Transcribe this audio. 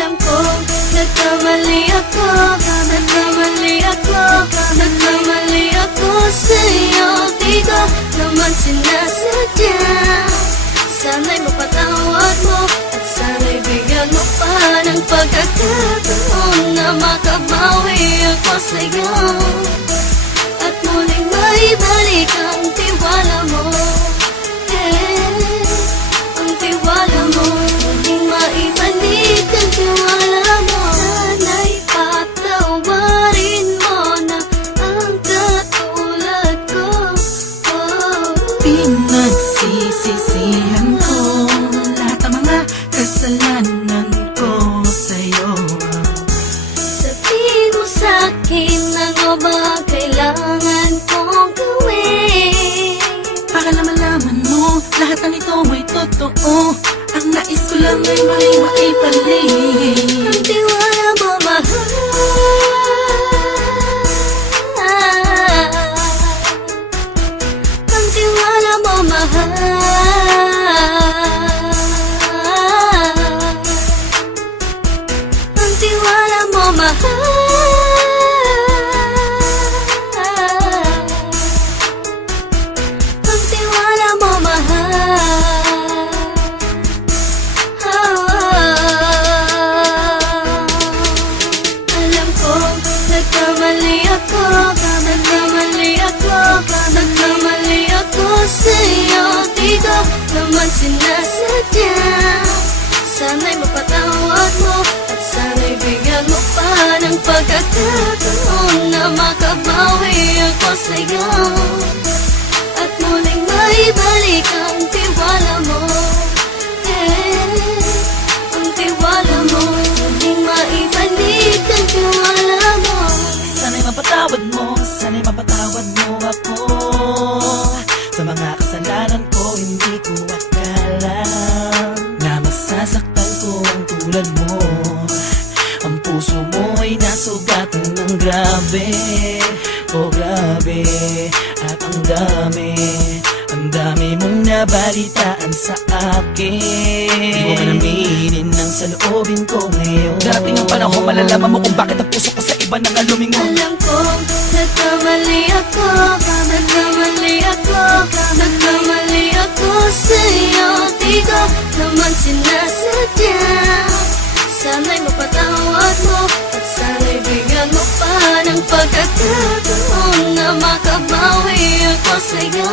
Alam kong nagkamali ako, nagkamali ako, nagkamali ako sa'yo. Di ko naman sinasadya. Sana'y mapatawad mo at sana'y bigyan mo pa ng pagkakataon na makabawi ako sa'yo at muling maibalik ang tiwala mo. Ang tiwala mo, muling maibalik ang tiwala mo. Sana'y patawarin mo na ang katulad ko. Pinagsisisihan ko lahat ng mga kasalanan ko sa'yo. Sabihin mo sa'kin ano ba kailangan kong gawin Para malaman mo lahat ng ito ay totoo. Ang nais ko lang ay maibalik ang tiwala mo, mahal. Ang tiwala mo, mahal. Ang tiwala mo, mahal. Ang tiwala mo, mahal. Alam kong nagkamali ako, nagkamali ako, nagkamali ako sa'yo. Di ko naman sinasadya. Sana'y mapatawad mo at sana'y bigyan mo pa ng pagkakataon na makabawi ako sa'yo at muling maibalik ang tiwala mo. Ang tiwala mo, muling maibalik ang tiwala mo. Sana'y mapatawad mo, sana'y mapatawad mo ako sa mga kasalanan ko. Hindi ko akala na masasaktan ko ang tulad mo. Ang puso mo ay nasugatan ng grabe, oh grabe. At ang dami mong nabalitaan sa akin. Di ko man aminin ng saloobin ko ngayon. Darating ang panahon, malalaman mo kung bakit ang puso ko sa iba nang lumingon. Alam kong nagkamali ako, nagkamali ako, nagkamali ako sa'yo. Di ko naman sinasadya. Sana'y mapatawad mo at sana'y bigyan mo pa ng pagkakataon na makabawi ako sa'yo